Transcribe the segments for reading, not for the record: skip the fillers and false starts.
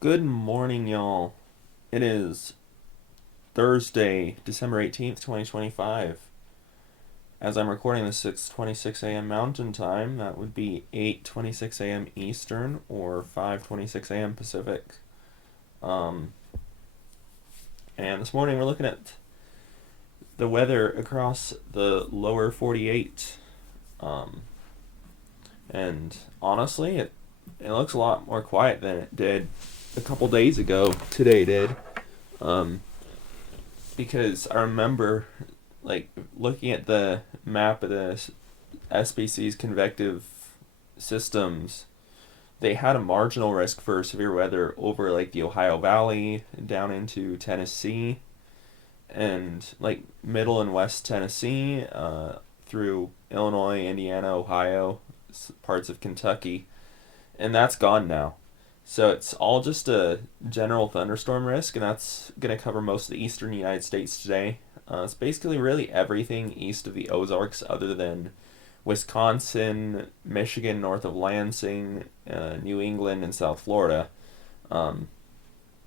Good morning, y'all. It is Thursday, December 18th, 2025. As I'm recording this, 6:26 a.m. Mountain Time. That would be 8:26 a.m. Eastern or 5:26 a.m. Pacific. Um, and this morning we're looking at the weather across the lower 48. Um, and honestly, it looks a lot more quiet than it did a couple days ago. Today did. Um, because I remember like looking at the map of the SBC's convective systems, they had a marginal risk for severe weather over like the Ohio Valley down into Tennessee and like middle and west Tennessee through Illinois, Indiana, Ohio, parts of Kentucky, and that's gone now. So it's all just a general thunderstorm risk, and that's going to cover most of the eastern United States today. It's basically really everything east of the Ozarks other than Wisconsin, Michigan, north of Lansing, New England, and South Florida. Um,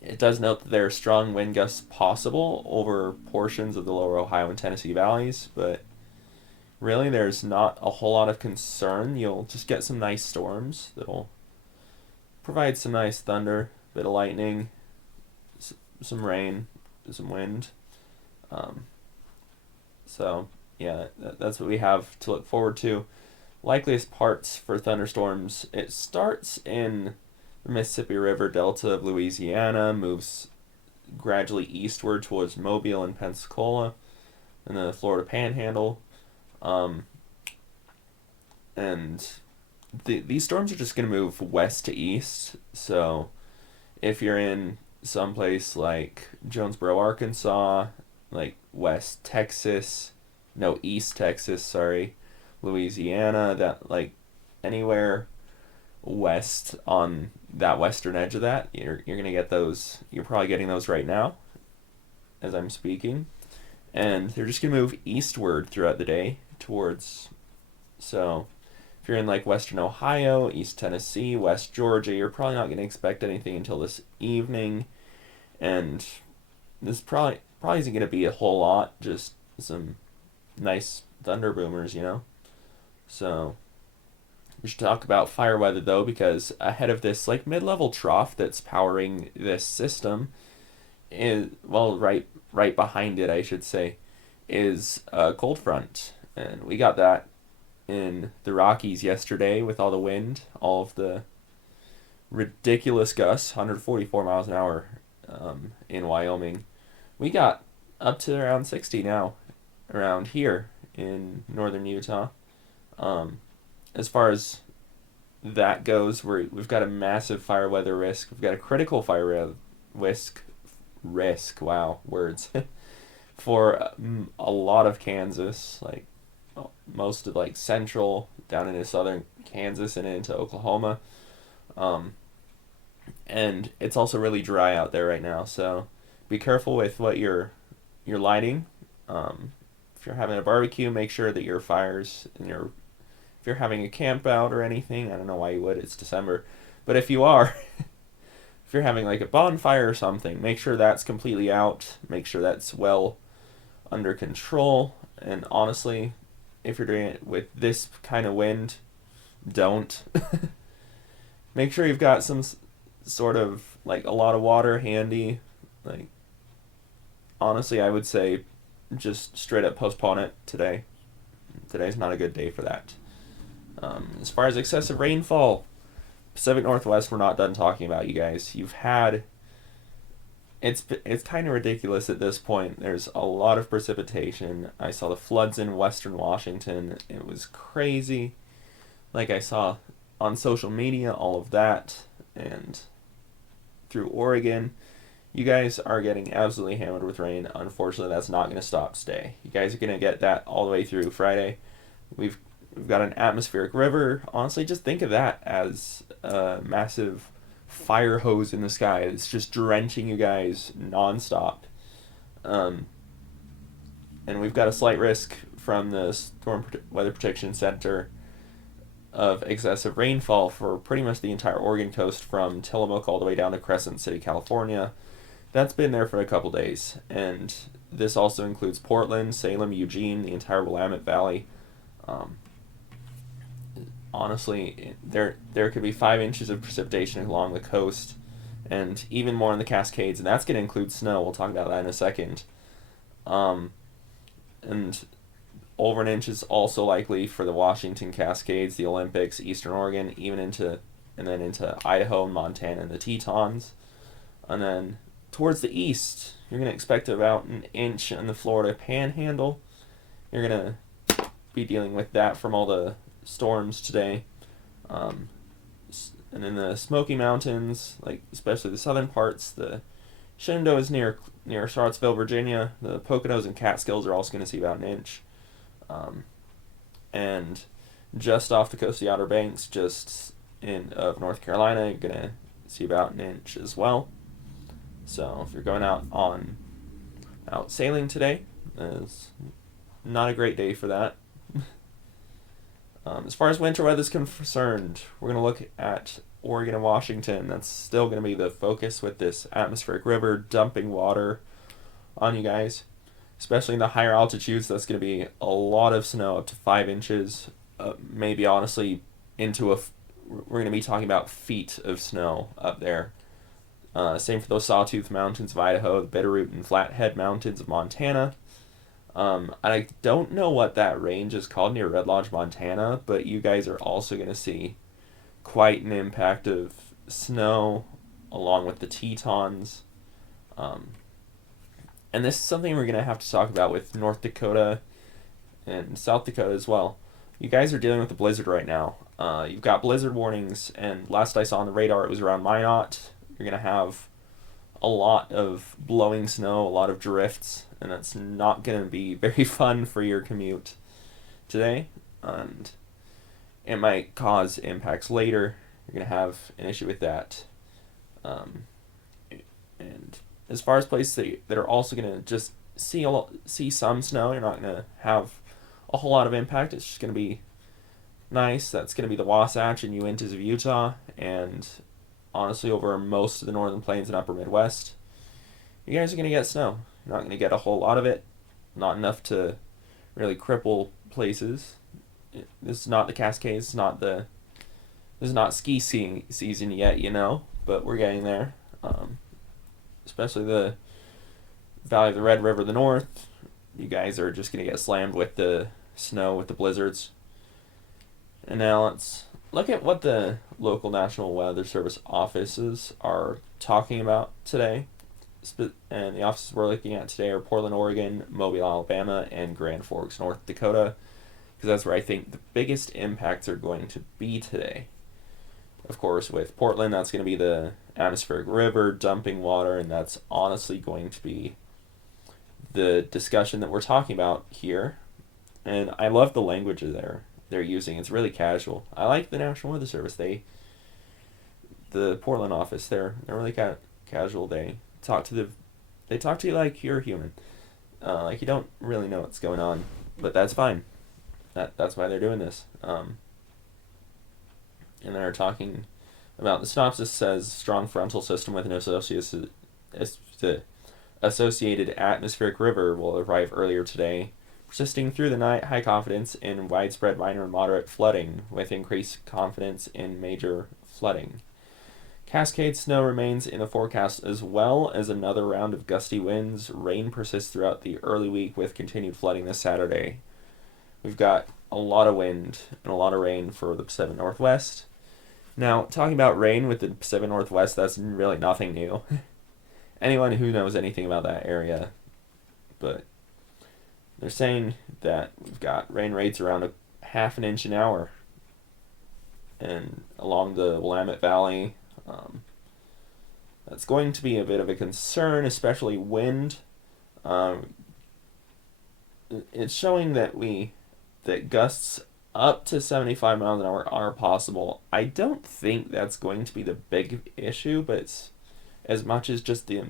it does note that there are strong wind gusts possible over portions of the lower Ohio and Tennessee valleys, but really there's not a whole lot of concern. You'll just get some nice storms that'll provide some nice thunder, bit of lightning, some rain, some wind. Um, so yeah, that's what we have to look forward to. Likeliest parts for thunderstorms. It starts in the Mississippi River Delta of Louisiana, moves gradually eastward towards Mobile and Pensacola, and the Florida Panhandle. Um, and these storms are just going to move west to east. So if you're in someplace like Jonesboro, Arkansas, like West Texas, no, East Texas, sorry, Louisiana, that like anywhere west on that western edge of that, you're going to get those. You're probably getting those right now as I'm speaking. And they're just going to move eastward throughout the day towards. So if you're in like western Ohio, East Tennessee, West Georgia, you're probably not going to expect anything until this evening. And this probably isn't going to be a whole lot, just some nice thunder boomers. So we should talk about fire weather though, because ahead of this like mid-level trough that's powering this system is, well, right behind it, I should say, is a cold front, and we got that in the Rockies yesterday with all the wind, all of the ridiculous gusts, 144 miles an hour in Wyoming. We got up to around 60 now around here in northern Utah. As far as that goes, we've got a massive fire weather risk. We've got a critical fire risk. Wow, words. For a lot of Kansas, like most of like central down into southern Kansas and into Oklahoma. Um, and it's also really dry out there right now, so be careful with what you're lighting. If you're having a barbecue, make sure that your fires and your if you're having a camp out or anything, I don't know why you would. It's December, but if you are, if you're having like a bonfire or something, make sure that's completely out. Make sure that's well under control. And honestly, if you're doing it with this kind of wind, don't. Make sure you've got some sort of like a lot of water handy. Like honestly, I would say just straight up postpone it today. Today's not a good day for that. As far as excessive rainfall, Pacific Northwest, we're not done talking about, you guys. You've had it's kind of ridiculous at this point. There's a lot of precipitation. I saw the floods in western Washington. It was crazy. Like I saw on social media, all of that, and through Oregon. You guys are getting absolutely hammered with rain. Unfortunately, that's not going to stop today. You guys are going to get that all the way through Friday. We've got an atmospheric river. Honestly, just think of that as a massive fire hose in the sky. It's just drenching you guys nonstop. Um, and we've got a slight risk from the Storm Weather Protection Center of excessive rainfall for pretty much the entire Oregon coast from Tillamook all the way down to Crescent City, California. That's been there for a couple days, and this also includes Portland, Salem, Eugene, the entire Willamette Valley. Um, Honestly, there could be 5 inches of precipitation along the coast, and even more in the Cascades, and that's going to include snow. We'll talk about that in a second. And over an inch is also likely for the Washington Cascades, the Olympics, Eastern Oregon, and then into Idaho, Montana, and the Tetons. And then towards the east, you're going to expect about an inch in the Florida Panhandle. You're going to be dealing with that from all the storms today. And in the Smoky Mountains, like especially the southern parts, the Shenandoah is near Charlottesville, Virginia. The Poconos and Catskills are also going to see about an inch. And just off the coast of the Outer Banks, of North Carolina, you're going to see about an inch as well. So if you're going out sailing today, it's not a great day for that. As far as winter weather is concerned, we're going to look at Oregon and Washington. That's still going to be the focus with this atmospheric river dumping water on you guys. Especially in the higher altitudes, that's going to be a lot of snow, up to 5 inches. Maybe honestly, we're going to be talking about feet of snow up there. Same for those Sawtooth Mountains of Idaho, the Bitterroot and Flathead Mountains of Montana. I don't know what that range is called near Red Lodge, Montana, but you guys are also going to see quite an impact of snow along with the Tetons. And this is something we're going to have to talk about with North Dakota and South Dakota as well. You guys are dealing with a blizzard right now. You've got blizzard warnings, and last I saw on the radar, it was around Minot. You're going to have a lot of blowing snow, a lot of drifts, and that's not going to be very fun for your commute today. And it might cause impacts later. You're going to have an issue with that. And as far as places that are also going to just see some snow, you're not going to have a whole lot of impact. It's just going to be nice. That's going to be the Wasatch and Uintas of Utah, and honestly over most of the northern plains and upper Midwest. You guys are going to get snow. You're not going to get a whole lot of it. Not enough to really cripple places. This is not the Cascades. This is not ski season yet, but we're getting there. Especially the Valley of the Red River, the north. You guys are just going to get slammed with the snow, with the blizzards. And now let's look at what the local National Weather Service offices are talking about today. And the offices we're looking at today are Portland, Oregon, Mobile, Alabama, and Grand Forks, North Dakota, because that's where I think the biggest impacts are going to be today. Of course, with Portland, that's going to be the atmospheric river dumping water, and that's honestly going to be the discussion that we're talking about here. And I love the language they're using. It's really casual. I like the National Weather Service. The Portland office, they're really casual. They talk to you like you're human. Like you don't really know what's going on, but that's fine. That's why they're doing this. And they're talking about, the synopsis says strong frontal system with an associated atmospheric river will arrive earlier today, persisting through the night, high confidence in widespread minor and moderate flooding, with increased confidence in major flooding. Cascade snow remains in the forecast, as well as another round of gusty winds. Rain persists throughout the early week with continued flooding this Saturday. We've got a lot of wind and a lot of rain for the Pacific Northwest. Now, talking about rain with the Pacific Northwest, that's really nothing new. Anyone who knows anything about that area, but they're saying that we've got rain rates around a half an inch an hour, and along the Willamette Valley, that's going to be a bit of a concern, especially wind. It's showing that gusts up to 75 miles an hour are possible. I don't think that's going to be the big issue, but it's as much as just the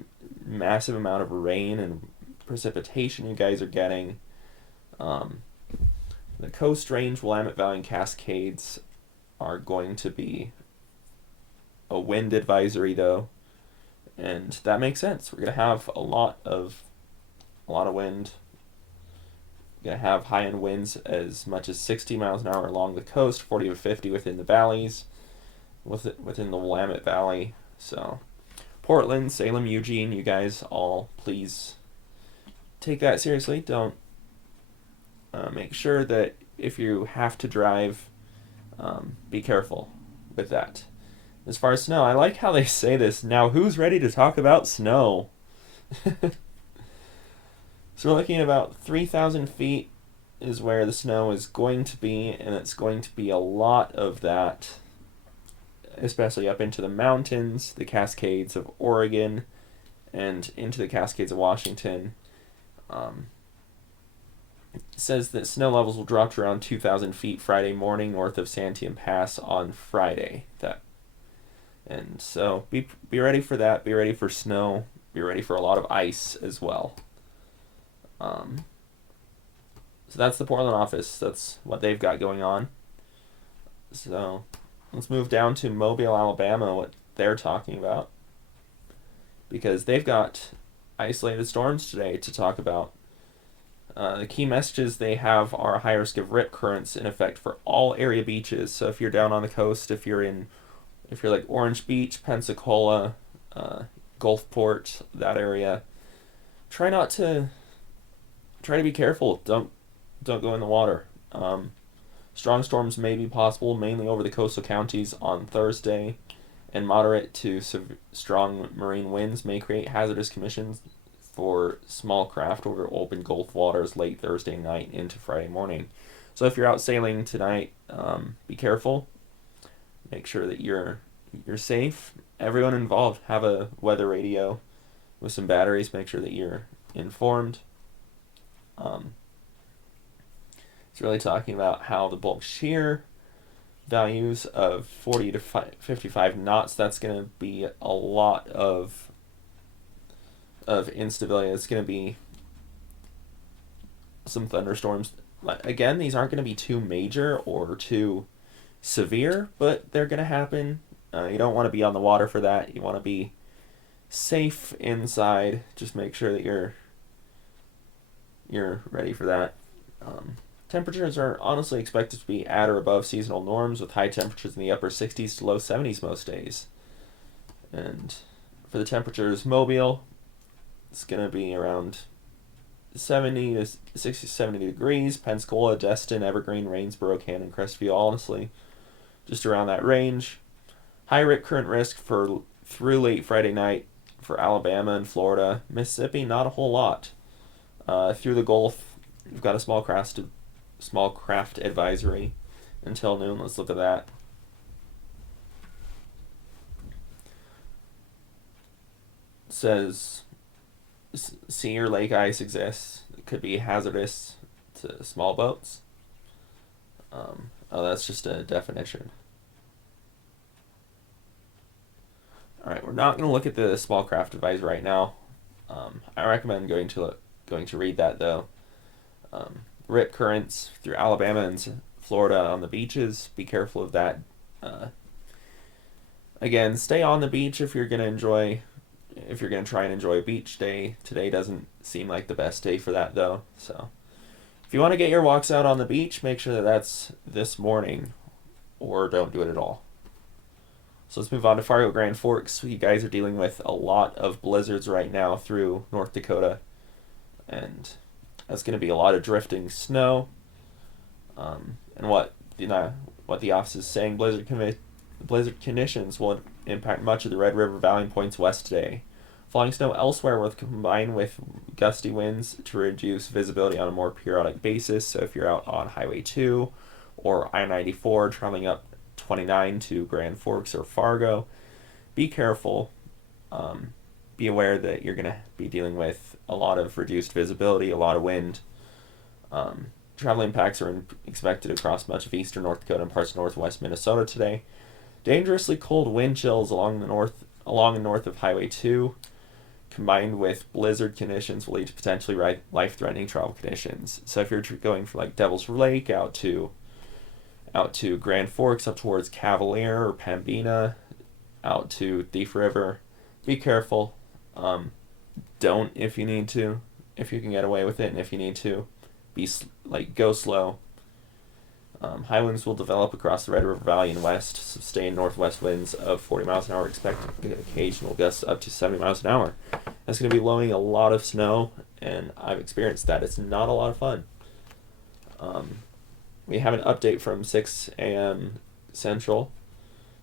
massive amount of rain and precipitation you guys are getting. The Coast Range, Willamette Valley, and Cascades are going to be a wind advisory though, and that makes sense. We're gonna have a lot of wind. We're gonna have high end winds as much as 60 miles an hour along the coast, 40 to 50 within the valleys, within the Willamette Valley. So Portland, Salem, Eugene, you guys all please take that seriously. Don't make sure that if you have to drive, be careful with that. As far as snow, I like how they say this. Now, who's ready to talk about snow? So we're looking at about 3,000 feet is where the snow is going to be, and it's going to be a lot of that, especially up into the mountains, the Cascades of Oregon, and into the Cascades of Washington. It says that snow levels will drop to around 2,000 feet Friday morning north of Santiam Pass on Friday. And so be ready for that. Be ready for snow. Be ready for a lot of ice as well. So that's the Portland office. That's what they've got going on. So let's move down to Mobile, Alabama, what they're talking about. Because they've got isolated storms today to talk about. The key messages they have are high risk of rip currents in effect for all area beaches. So if you're down on the coast, if you're like Orange Beach, Pensacola, Gulfport, that area, try to be careful. Don't go in the water. Strong storms may be possible, mainly over the coastal counties on Thursday, and moderate to strong marine winds may create hazardous conditions for small craft over open Gulf waters late Thursday night into Friday morning. So if you're out sailing tonight, be careful. Make sure that you're safe. Everyone involved, have a weather radio with some batteries. Make sure that you're informed. It's really talking about how the bulk shear values of 40 to 55 knots, that's going to be a lot of instability. It's going to be some thunderstorms. Again, these aren't going to be too major or too severe, but they're going to happen. You don't want to be on the water for that. You want to be safe inside. Just make sure that you're ready for that. Temperatures are honestly expected to be at or above seasonal norms, with high temperatures in the upper 60s to low 70s most days. And for the temperatures, Mobile, it's going to be around 70 to 60, 70 degrees. Pensacola, Destin, Evergreen, Rainsboro, Cannon, Crestview, honestly, just around that range. High rip current risk through late Friday night for Alabama and Florida. Mississippi, not a whole lot. Through the Gulf, we've got a small craft advisory until noon. Let's look at that. It says sea or lake ice exists. It could be hazardous to small boats. That's just a definition. All right, we're not going to look at the small craft advisory right now. I recommend going to read that though. Rip currents through Alabama and Florida on the beaches. Be careful of that. Again, stay on the beach if you're gonna try and enjoy a beach day. Today doesn't seem like the best day for that though. So if you want to get your walks out on the beach, make sure that that's this morning, or don't do it at all. So let's move on to Fargo Grand Forks. You guys are dealing with a lot of blizzards right now through North Dakota, and that's going to be a lot of drifting snow. And what the office is saying, blizzard conditions will impact much of the Red River Valley and points west today. Falling snow elsewhere will combine with gusty winds to reduce visibility on a more periodic basis. So if you're out on Highway 2 or I-94 traveling up 29 to Grand Forks or Fargo, be careful. Be aware that you're going to be dealing with a lot of reduced visibility, a lot of wind. Travel impacts are expected across much of eastern North Dakota and parts of northwest Minnesota today. Dangerously cold wind chills along and north of Highway 2, combined with blizzard conditions, will lead to potentially life-threatening travel conditions. So if you're going from like Devil's Lake out to out to Grand Forks, up towards Cavalier or Pembina, out to Thief River. Be careful. Don't if you need to, if you can get away with it, and if you need to, go slow. High winds will develop across the Red River Valley and west. Sustained northwest winds of 40 miles an hour expected. Occasional gusts up to 70 miles an hour. That's going to be blowing a lot of snow, and I've experienced that. It's not a lot of fun. We have an update from 6 a.m. Central.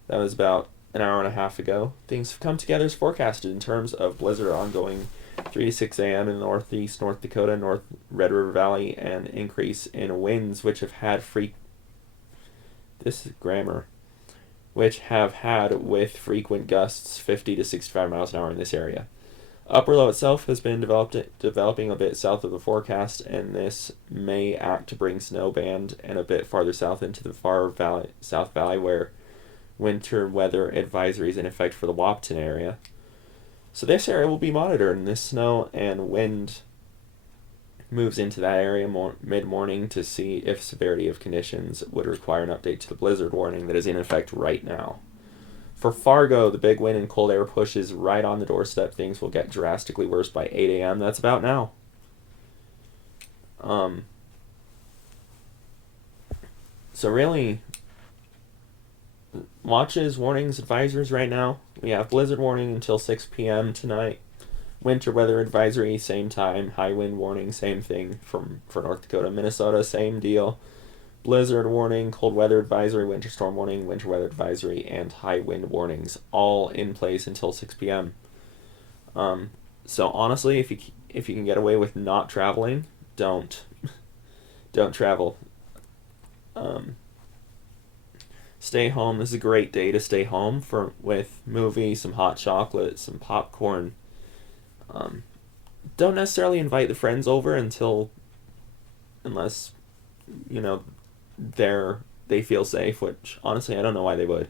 That was about an hour and a half ago. Things have come together as forecasted in terms of blizzard ongoing 3 to 6 a.m. in the northeast North Dakota, North Red River Valley, and increase in winds which have had with frequent gusts 50 to 65 miles an hour in this area. Upper low itself has been developing a bit south of the forecast, and this may act to bring snow band and a bit farther south into the South Valley, where winter weather advisory is in effect for the Wahpeton area. So this area will be monitored, and this snow and wind moves into that area mid-morning to see if severity of conditions would require an update to the blizzard warning that is in effect right now. For Fargo, the big wind and cold air pushes right on the doorstep. Things will get drastically worse by 8 a.m. That's about now. So really, watches, warnings, advisories right now. We have blizzard warning until 6 p.m. tonight. Winter weather advisory, same time. High wind warning, same thing for North Dakota. Minnesota, same deal. Blizzard warning, cold weather advisory, winter storm warning, winter weather advisory, and high wind warnings, all in place until 6 p.m. So honestly, if you can get away with not traveling, don't travel. Stay home. This is a great day to stay home with movies, some hot chocolate, some popcorn. Don't necessarily invite the friends over unless they feel safe, which honestly I don't know why they would.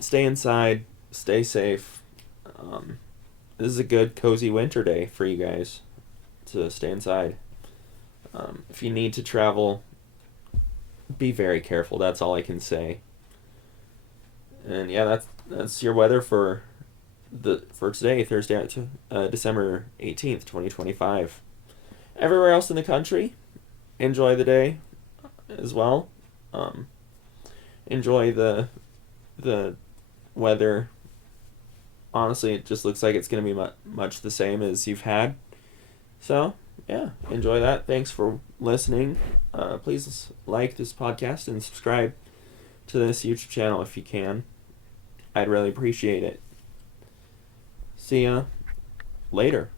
Stay inside, stay safe. This is a good cozy winter day for you guys to stay inside. If you need to travel, be very careful. That's all I can say. And yeah, that's your weather for today, Thursday, December 18th, 2025. Everywhere else in the country, enjoy the day as well. Enjoy the weather. Honestly, it just looks like it's going to be much the same as you've had. So, yeah, enjoy that. Thanks for listening. Please like this podcast and subscribe to this YouTube channel if you can. I'd really appreciate it. See ya later.